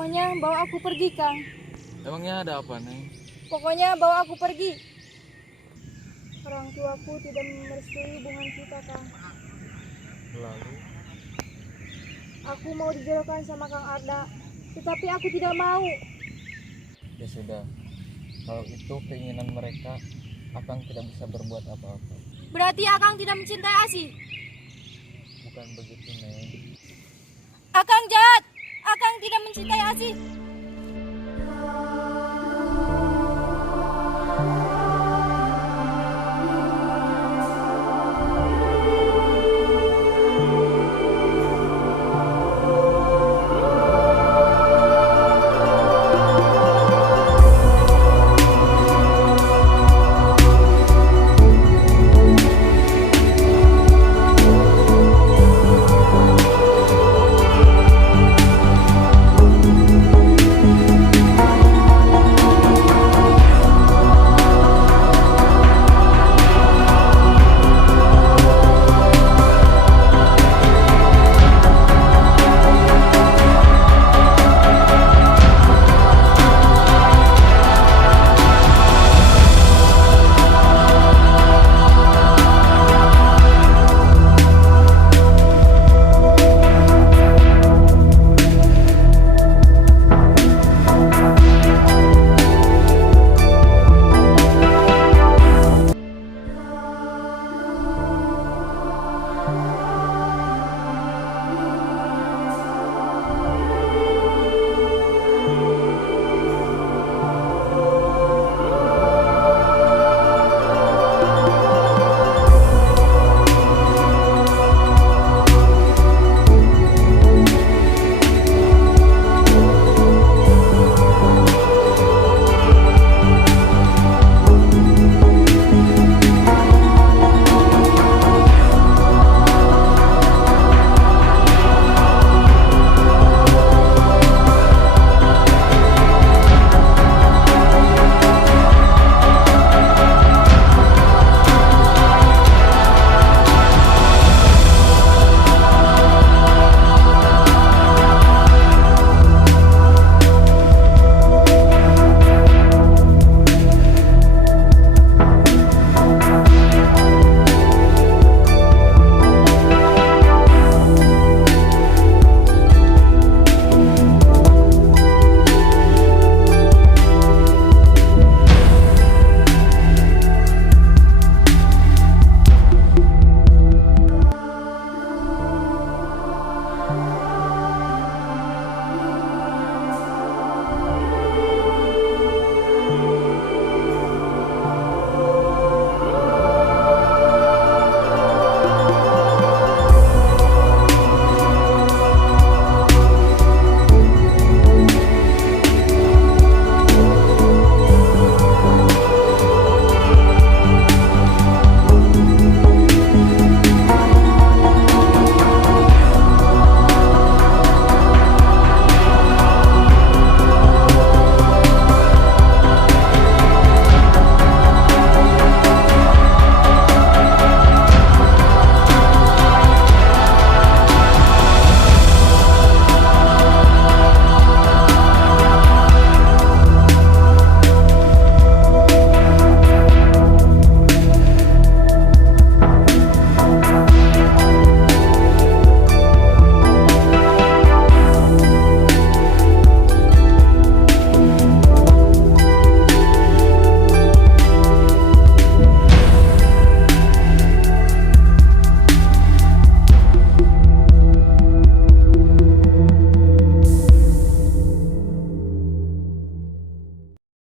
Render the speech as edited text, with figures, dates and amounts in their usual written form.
Pokoknya bawa aku pergi, Kang. Emangnya ada apa, Neng? Pokoknya bawa aku pergi. Orang tuaku tidak merestui hubungan kita, Kang. Lalu? Aku mau dijodohkan sama Kang Arda, tetapi aku tidak mau. Ya sudah, kalau itu keinginan mereka, Akang tidak bisa berbuat apa-apa. Berarti Akang tidak mencintai Asih. Bukan begitu, Neng. Akang jahat. Akang tidak mencintai Asih.